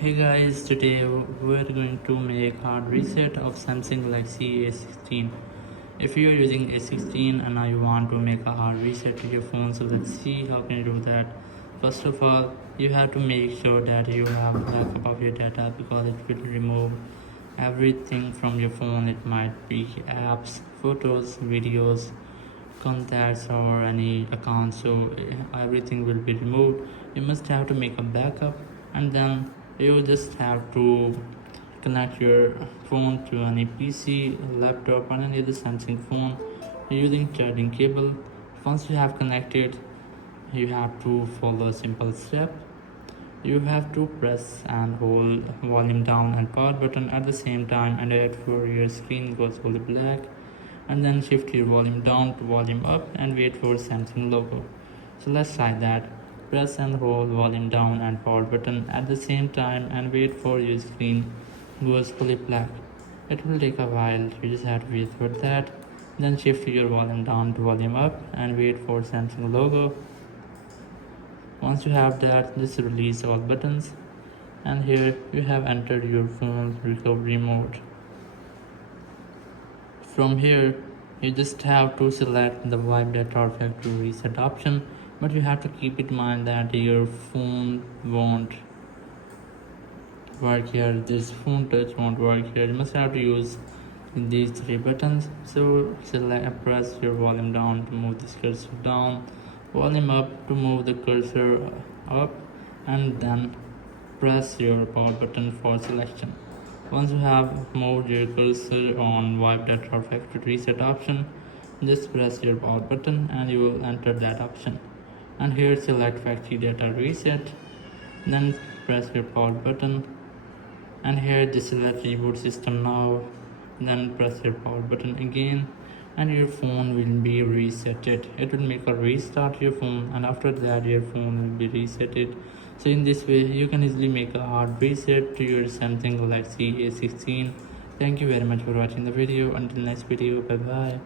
Hey guys, today we're going to make hard reset of Samsung Galaxy A16. If you are using A16 and now you want to make a hard reset to your phone, so let's see how can you do that. First of all, you have to make sure that you have backup of your data because it will remove everything from your phone. It might be apps, photos, videos, contacts or any account, so everything will be removed. You must have to make a backup, and then you just have to connect your phone to any PC, laptop, or any other Samsung phone using charging cable. Once you have connected, you have to follow a simple step. You have to press and hold volume down and power button at the same time, and wait for your screen goes fully black, and then shift your volume down to volume up and wait for Samsung logo. So let's try that. Press and hold volume down and power button at the same time and wait for your screen goes fully black. It will take a while, you just have to wait for that. Then shift your volume down to volume up and wait for Samsung logo. Once you have that, just release all buttons, and here you have entered your phone's recovery mode. From here, you just have to select the wipe data or factory reset option, but you have to keep in mind that your phone won't work here. This phone touch won't work here. You must have to use these three buttons. So select, press your volume down to move this cursor down, volume up to move the cursor up, and then press your power button for selection. Once you have moved your cursor on wipe data or factory reset option, just press your power button and you will enter that option. And here select factory data reset, then press your power button, and here just select reboot system now, then press your power button again, and your phone will be resetted. It will make a restart your phone, and after that your phone will be resetted. So in this way you can easily make a hard reset to your Samsung Galaxy A16. Thank you very much for watching the video. Until next video, bye bye.